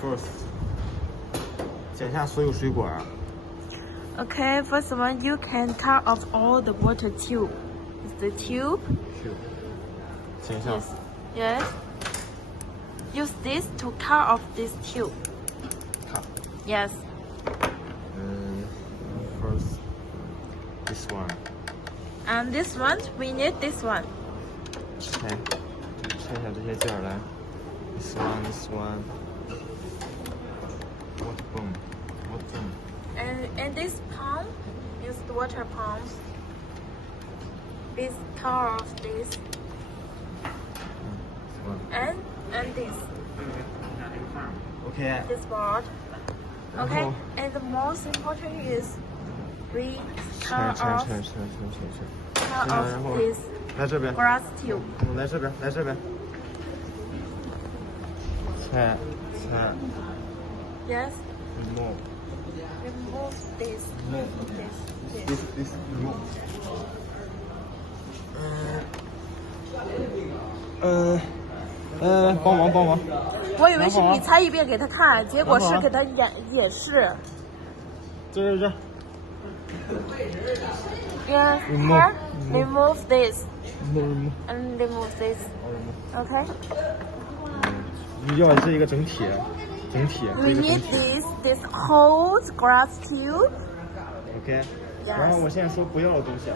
First， 剪下所有水管。Okay, first one, you can cut off all the water tube. Is the tube? Tube. 剪下。 Yes. Use this to cut off this tube. Cut. Yes. First, this one. And this one, we need this one. 拆下这些件儿来。This one, this one. Water pump. And this pump is the water pump. This cut off this. And this. Okay. This board. Okay. And the most important is we cut off this 来这边。 glass tube. 来这边，来这边。拆。 Yes. Remove. Remove this. This remove. 帮忙。我以为是你猜一遍给他看，结果是给他演示。这。Yes. Remove this. And remove this. Okay. 你要是一个整体。 We need this whole glass tube. OK. Yes. 然后我现在说不要的东西。